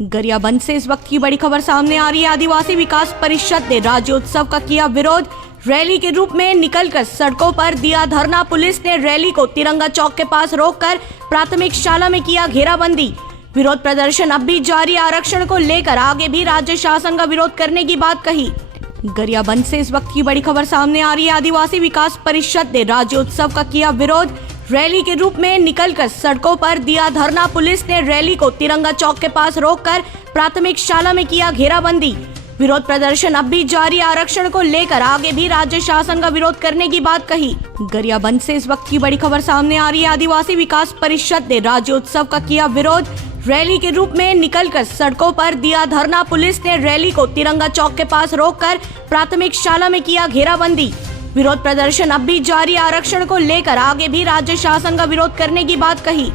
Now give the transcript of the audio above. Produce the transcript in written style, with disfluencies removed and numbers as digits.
गरियाबंद से इस वक्त की बड़ी खबर सामने आ रही है। आदिवासी विकास परिषद ने राज्योत्सव का किया विरोध। रैली के रूप में निकलकर सड़कों पर दिया धरना। पुलिस ने रैली को तिरंगा चौक के पास रोककर प्राथमिक शाला में किया घेराबंदी। विरोध प्रदर्शन अब भी जारी। आरक्षण को लेकर आगे भी राज्य शासन का विरोध करने की बात कही। गरियाबंद से इस वक्त की बड़ी खबर सामने आ रही है। आदिवासी विकास परिषद ने राज्योत्सव का किया विरोध। रैली के रूप में निकलकर सड़कों पर दिया धरना। पुलिस ने रैली को तिरंगा चौक के पास रोककर प्राथमिक शाला में किया घेराबंदी। विरोध प्रदर्शन अब भी जारी। आरक्षण को लेकर आगे भी राज्य शासन का विरोध करने की बात कही। गरियाबंद से इस वक्त की बड़ी खबर सामने आ रही है। आदिवासी विकास परिषद ने राज्योत्सव का किया विरोध। रैली के रूप में निकलकर सड़कों पर दिया धरना। पुलिस ने रैली को तिरंगा चौक के पास रोककर प्राथमिक शाला में किया घेराबंदी। विरोध प्रदर्शन अब भी जारी। आरक्षण को लेकर आगे भी राज्य शासन का विरोध करने की बात कही।